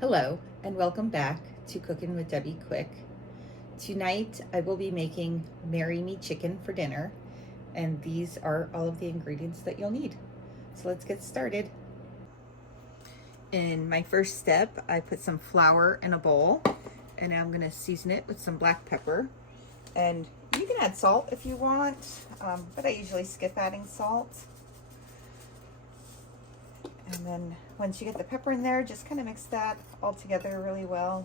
Hello and welcome back to Cooking with Debbie Quick. Tonight I will be making Marry Me chicken for dinner, and these are all of the ingredients that you'll need. So let's get started. In my first step, I put some flour in a bowl, and now I'm going to season it with some black pepper. And you can add salt if you want, but I usually skip adding salt. And then once you get the pepper in there, just kind of mix that all together really well.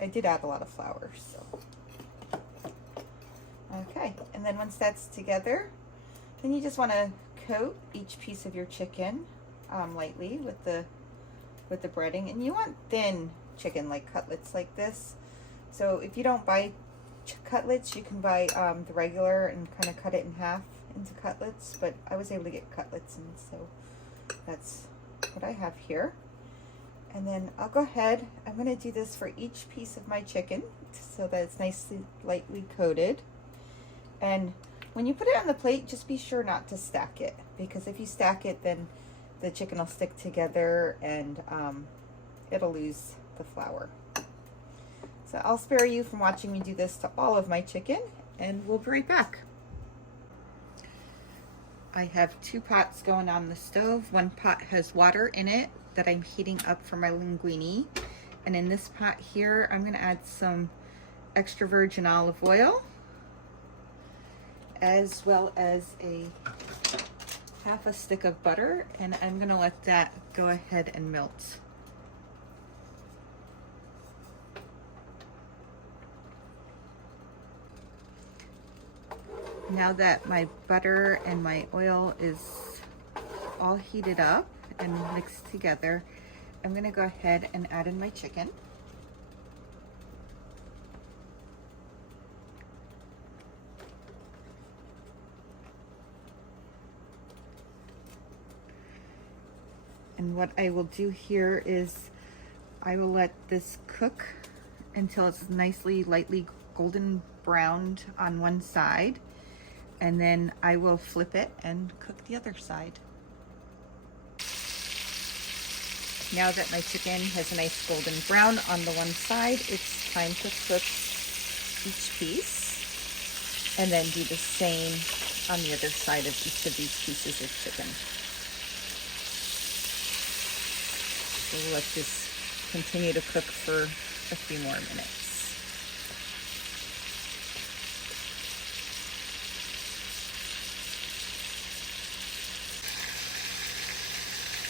I did add a lot of flour, so. Okay, and then once that's together, then you just want to coat each piece of your chicken lightly with the breading. And you want thin chicken, like cutlets like this. So if you don't buy cutlets, you can buy the regular and kind of cut it in half into cutlets, but I was able to get cutlets, and so that's what I have here. And then I'll go ahead, I'm going to do this for each piece of my chicken so that it's nicely lightly coated. And when you put it on the plate, just be sure not to stack it, because if you stack it, then the chicken will stick together and it'll lose the flour. So I'll spare you from watching me do this to all of my chicken, and we'll be right back. I have 2 pots going on the stove. One pot has water in it that I'm heating up for my linguine. And in this pot here, I'm gonna add some extra virgin olive oil, as well as a half a stick of butter, and I'm gonna let that go ahead and melt. Now that my butter and my oil is all heated up and mixed together, I'm gonna go ahead and add in my chicken. And what I will do here is I will let this cook until it's nicely lightly golden browned on one side, and then I will flip it and cook the other side. Now that my chicken has a nice golden brown on the one side, it's time to flip each piece and then do the same on the other side of each of these pieces of chicken. So we'll let this continue to cook for a few more minutes.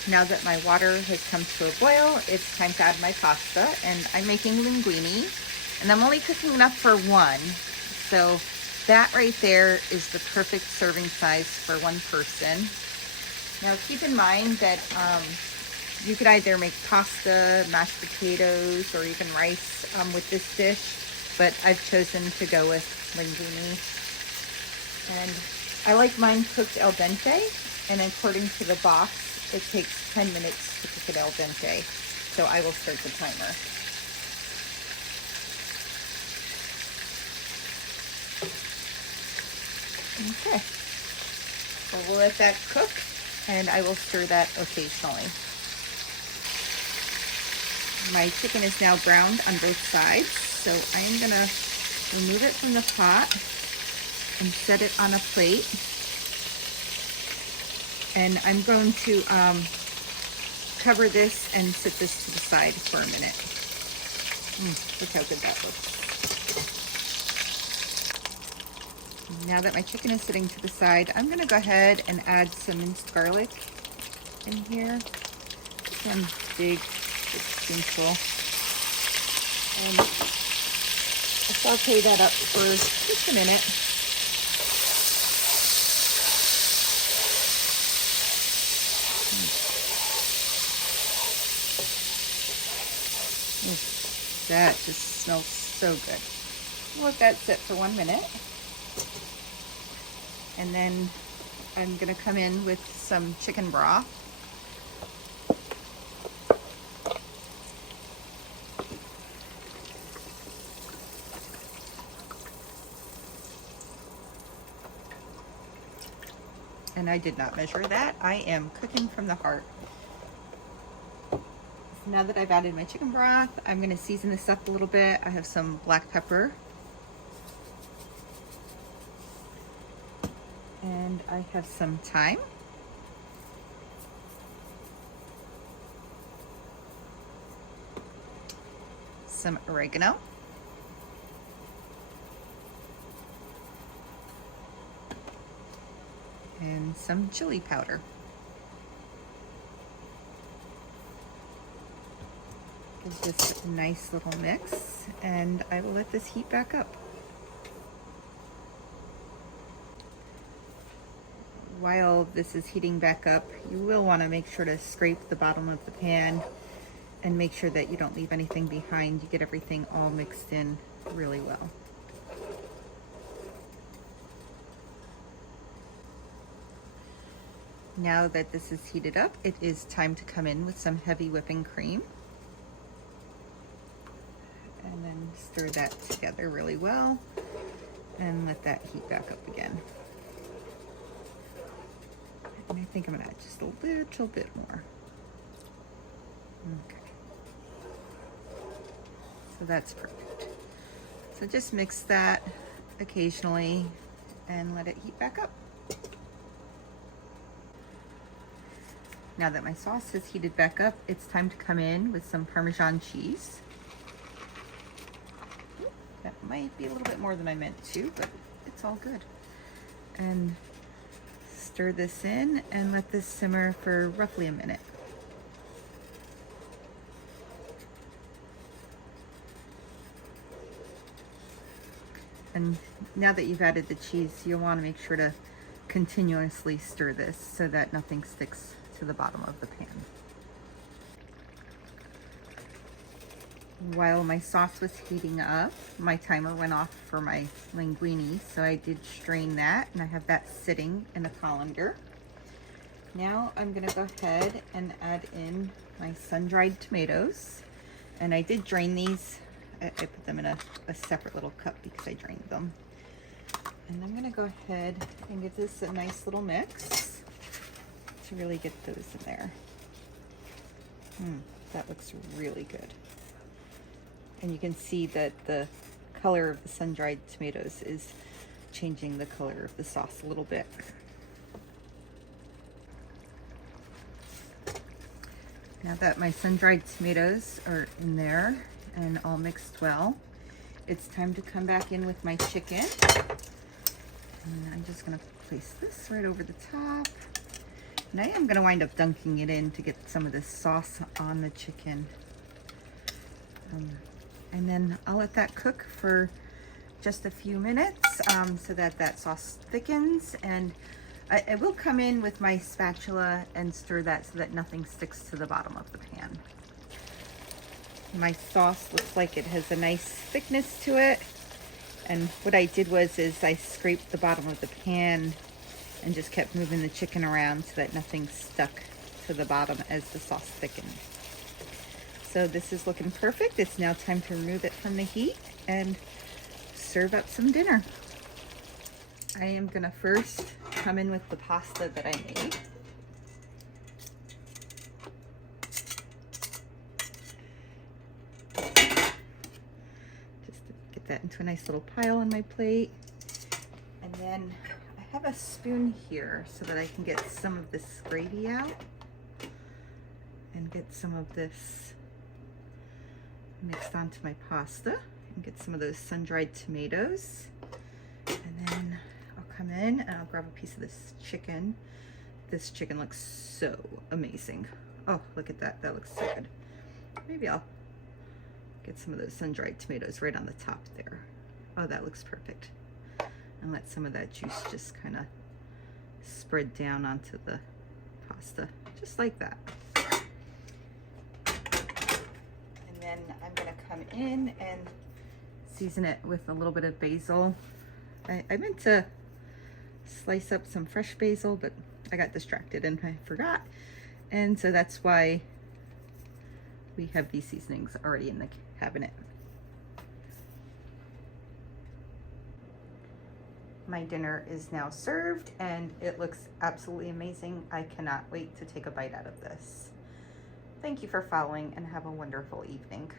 Now that my water has come to a boil, it's time to add my pasta, and I'm making linguine, and I'm only cooking enough for one. So that right there is the perfect serving size for one person. Now keep in mind that you could either make pasta, mashed potatoes, or even rice with this dish, but I've chosen to go with linguine. And I like mine cooked al dente, and according to the box, it takes 10 minutes to cook it al dente. So I will start the timer. Okay, so we'll let that cook, and I will stir that occasionally. My chicken is now browned on both sides, so I am gonna remove it from the pot and set it on a plate. And I'm going to cover this and set this to the side for a minute. Look how good that looks. Now that my chicken is sitting to the side, I'm gonna go ahead and add some minced garlic in here. Some big spoonful. And I'll saute that up for just a minute. That just smells so good. We'll let that sit for 1 minute. And then I'm gonna come in with some chicken broth. And I did not measure that. I am cooking from the heart. Now that I've added my chicken broth, I'm going to season this up a little bit. I have some black pepper. And I have some thyme. Some oregano. And some chili powder. Give this a nice little mix, and I will let this heat back up. While this is heating back up, you will want to make sure to scrape the bottom of the pan and make sure that you don't leave anything behind. You get everything all mixed in really well. Now that this is heated up, it is time to come in with some heavy whipping cream. And then stir that together really well and let that heat back up again. And I think I'm gonna add just a little bit more. Okay. So that's perfect. So just mix that occasionally and let it heat back up. Now that my sauce has heated back up, it's time to come in with some Parmesan cheese. That might be a little bit more than I meant to, but it's all good. And stir this in and let this simmer for roughly a minute. And now that you've added the cheese, you'll want to make sure to continuously stir this so that nothing sticks to the bottom of the pan. While my sauce was heating up, my timer went off for my linguine, so I did strain that, and I have that sitting in a colander. Now I'm gonna go ahead and add in my sun-dried tomatoes, and I did drain these. I put them in a separate little cup because I drained them. And I'm gonna go ahead and give this a nice little mix to really get those in there. That looks really good. And you can see that the color of the sun-dried tomatoes is changing the color of the sauce a little bit. Now that my sun-dried tomatoes are in there and all mixed well, it's time to come back in with my chicken. And I'm just gonna place this right over the top. And I am gonna wind up dunking it in to get some of this sauce on the chicken. And then I'll let that cook for just a few minutes so that that sauce thickens. And I will come in with my spatula and stir that so that nothing sticks to the bottom of the pan. My sauce looks like it has a nice thickness to it. And what I did was I scraped the bottom of the pan and just kept moving the chicken around so that nothing stuck to the bottom as the sauce thickened. So this is looking perfect. It's now time to remove it from the heat and serve up some dinner. I am gonna first come in with the pasta that I made. Just to get that into a nice little pile on my plate. And then I have a spoon here so that I can get some of this gravy out and get some of this mixed onto my pasta and get some of those sun-dried tomatoes. And then I'll come in and I'll grab a piece of this chicken. This chicken looks so amazing. Oh, look at that. That looks so good. Maybe I'll get some of those sun-dried tomatoes right on the top there. Oh, that looks perfect. And let some of that juice just kind of spread down onto the pasta, just like that. And I'm gonna come in and season it with a little bit of basil. I meant to slice up some fresh basil, but I got distracted and I forgot. And so that's why we have these seasonings already in the cabinet. My dinner is now served and it looks absolutely amazing. I cannot wait to take a bite out of this. Thank you for following and have a wonderful evening.